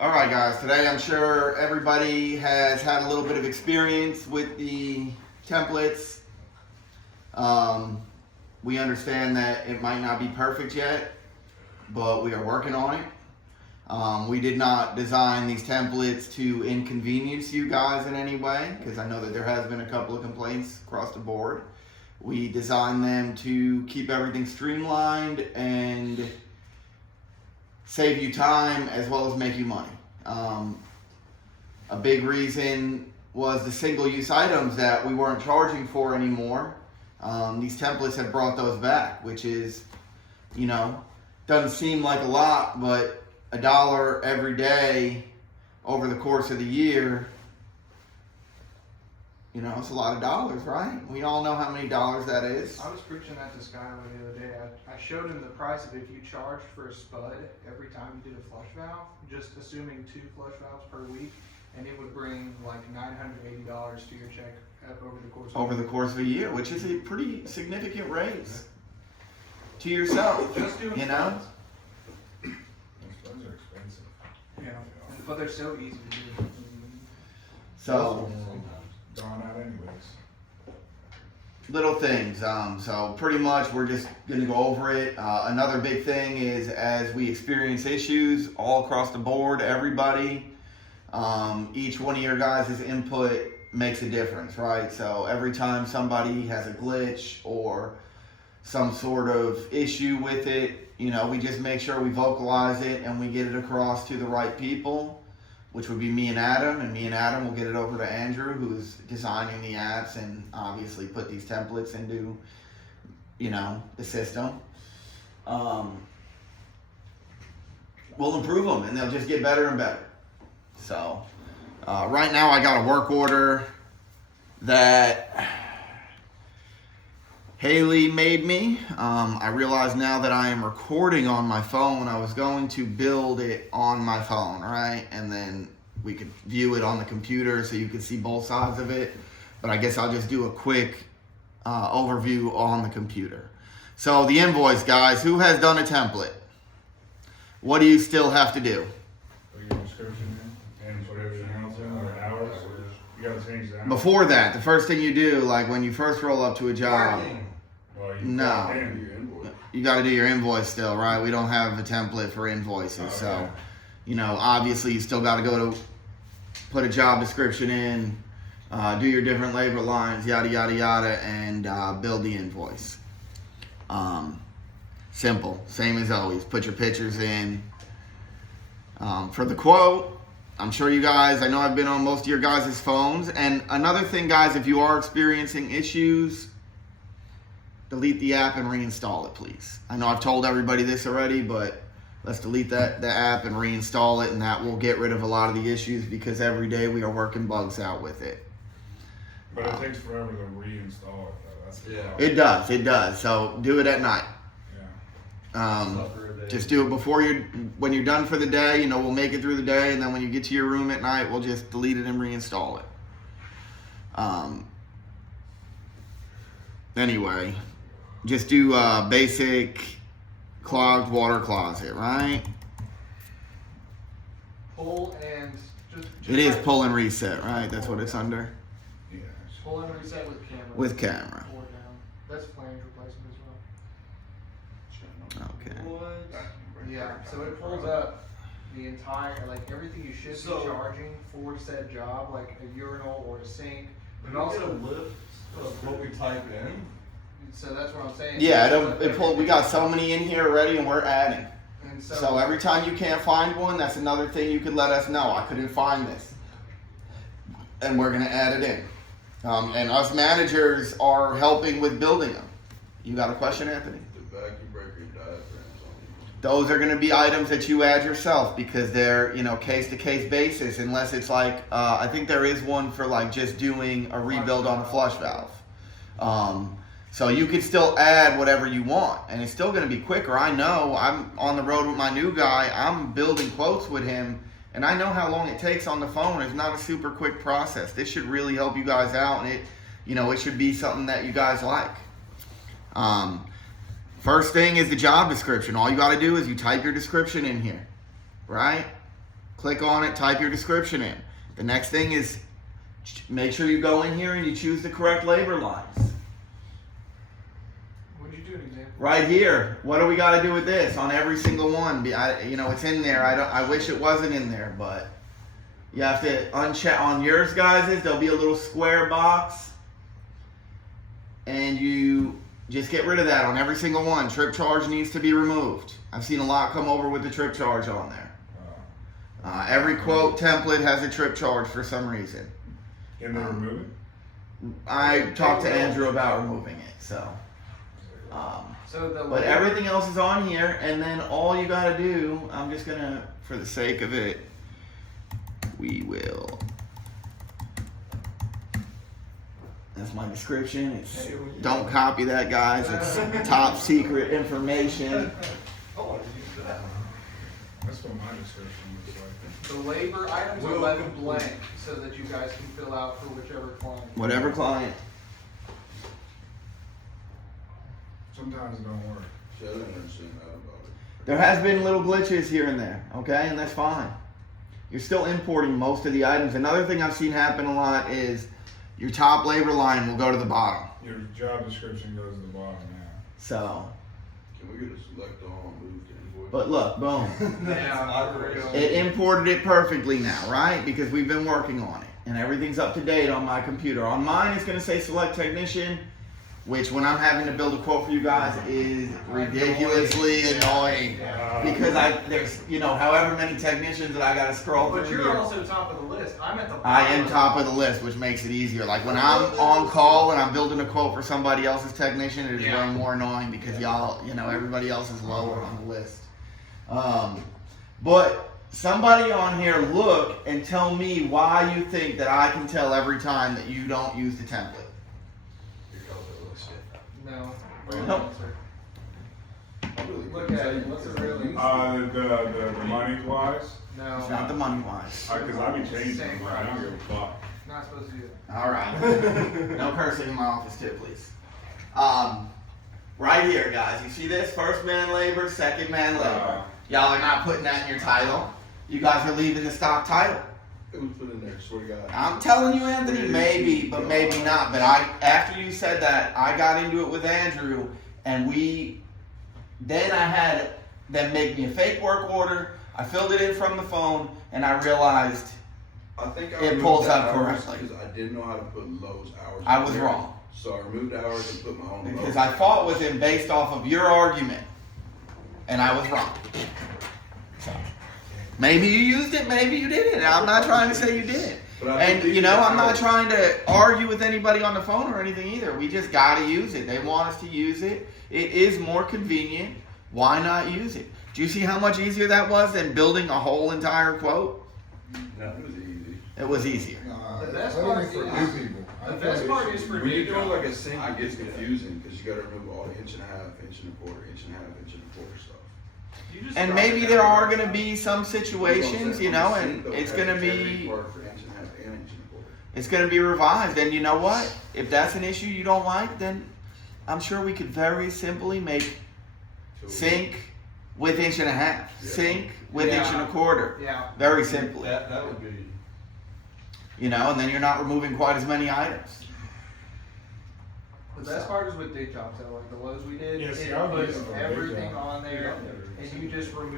All right, guys. Today, I'm sure everybody has had a little bit of experience with the templates. We understand that it might not be perfect yet, but we are working on it. We did not design these templates to inconvenience you guys in any way, because I know that there has been a couple of complaints across the board. We designed them to keep everything streamlined and save you time as well as make you money. A big reason was the single-use items that we weren't charging for anymore. These templates have brought those back, which is, doesn't seem like a lot, but $1 every day over the course of the year, it's a lot of dollars, right? We all know how many dollars that is. I was preaching that to Skylar the other day. I showed him the price of if you charged for a spud every time you did a flush valve, just assuming 2 flush valves per week, and it would bring like $980 to your check over the course of a year, which is a pretty significant raise to yourself. Just doing Spuds. Spuds are expensive. Yeah, but they're so easy to do. So Gone out anyways. little things. So pretty much we're just going to go over it. Another big thing is as we experience issues all across the board, everybody, each one of your guys' input makes a difference, right? So every time somebody has a glitch or some sort of issue with it, we just make sure we vocalize it and we get it across to the right people, which would be me and Adam, and me and Adam will get it over to Andrew, who's designing the apps and obviously put these templates into, the system. We'll improve them and they'll just get better and better. So, right now I got a work order that Haley made me. I realize now that I am recording on my phone, I was going to build it on my phone, right? And then we could view it on the computer so you could see both sides of it. But I guess I'll just do a quick overview on the computer. So the invoice, guys, who has done a template? What do you still have to do? Put your description in and put everything else in, or hours. You gotta change that. Before that, the first thing you do, like when you first roll up to a job, Well, No. you got to do your invoice still, right? We don't have a template for invoices. Okay. So, obviously you still got to go to put a job description in, do your different labor lines, yada, yada, yada, and build the invoice. Simple. Same as always. Put your pictures in. For the quote, I'm sure you guys, I know I've been on most of your guys' phones. And another thing, guys, if you are experiencing issues, delete the app and reinstall it, please. I know I've told everybody this already, but let's delete the app and reinstall it, and that will get rid of a lot of the issues because every day we are working bugs out with it. But it takes forever to reinstall it, though. That's the problem. It does. So do it at night. Yeah. Just do it when you're done for the day. We'll make it through the day, and then when you get to your room at night, we'll just delete it and reinstall it. Anyway, just do basic clogged water closet, right? Pull and just It is pull and reset, right? That's what it's under. Yeah. pull and reset with camera. With camera. Pull it down. That's flange replacement as well. Okay. Yeah, so it pulls up the entire, like everything you should be charging for said job, like a urinal or a sink. But also, lift of what we type in. so that's what I'm saying. Yeah, we got so many in here already, and we're adding. And So every time you can't find one, that's another thing you could let us know. I couldn't find this, and we're gonna add it in. And us managers are helping with building them. You got a question, Anthony? The vacuum breaker diaphragms on Those are going to be items that you add yourself because they're, case to case basis, unless it's like, I think there is one for like just doing a rebuild on a flush valve. So you can still add whatever you want and it's still going to be quicker. I know I'm on the road with my new guy. I'm building quotes with him and I know how long it takes on the phone. It's not a super quick process. This should really help you guys out and it should be something that you guys like. First thing is the job description. All you got to do is you type your description in here, right? Click on it, type your description in. The next thing is make sure you go in here and you choose the correct labor lines. Would you do an example? Right here, what do we got to do with this on every single one? It's in there. I wish it wasn't in there, but you have to uncheck on yours, guys. There'll be a little square box, and you just get rid of that on every single one. Trip charge needs to be removed. I've seen a lot come over with the trip charge on there. Every quote template has a trip charge for some reason. Can they remove it? I talked to Andrew about removing it, so. So the But everything else is on here, and then all you gotta do, I'm just gonna, for the sake of it, we will. That's my description. It's, don't copy that, guys. It's top secret information. That's what my description looks like. The labor items are left blank so that you guys can fill out for whichever client. Whatever client. Sometimes it don't work. See, I didn't understand that about it. There has been little glitches here and there, okay, and that's fine. You're still importing most of the items. Another thing I've seen happen a lot is your top labor line will go to the bottom. Your job description goes to the bottom, yeah. So, Can we get a select all and move to invoice? but look, boom. Yeah, for real. It imported it perfectly now, right? Because we've been working on it. And everything's up to date on my computer. On mine, it's going to say select technician, which when I'm having to build a quote for you guys is ridiculously annoying. Because there's, however many technicians that I got to scroll But through you're here. also top of the list. I'm at the bottom. I am top of the list, which makes it easier. Like when I'm on call and I'm building a quote for somebody else's technician, it is Yeah. way more annoying because y'all, everybody else is lower on the list. But somebody on here look and tell me why you think that I can tell every time that you don't use the template. No. Nope. Look at it. What's it really? The money wise, No. It's not the money wise. because I be changing Same them, I don't price. give a fuck. Not supposed to do that. All right. No cursing in my office too, please. Right here, guys. You see this? First man labor, second man labor. Y'all are not putting that in your title. You guys are leaving the stock title. It was put in there, swear to God. I'm telling you, Anthony, maybe, but maybe not. But after you said that, I got into it with Andrew, and then I had them make me a fake work order. I filled it in from the phone, and I realized I think I It removed pulls the up hours correctly. Because I didn't know how to put Lowe's hours. I in was there. wrong. So I removed the hours and put my own because Lowe's I fought with hours. him based off of your argument, and I was wrong. So, maybe you used it, maybe you didn't. I'm not trying to say you didn't. But I And think I'm not hours- trying to argue with anybody on the phone or anything either. We just gotta use it. They want us to use it. It is more convenient. Why not use it? Do you see how much easier that was than building a whole entire quote? No, it was easy. It was easier. The best That's part only for is- new people. The best part is for When you new do jobs. like a sync, it gets confusing because you gotta remove all the inch and a half, inch and a quarter, inch and a half, inch and a quarter stuff. You just And drop maybe it there down. are gonna be some situations, and it's gonna Every be part for inch and a half and inch and a quarter. it's gonna be revised. And you know what? If that's an issue you don't like, then I'm sure we could very simply make So- sync with inch and a half, Yeah. sync with inch and a quarter. Yeah. Very simply. That would be. And then you're not removing quite as many items. The best part is with dig jobs though, like the Lowe's we did. Yeah, see, it I would puts use it for a dig everything job. on there, Yeah. and you just remove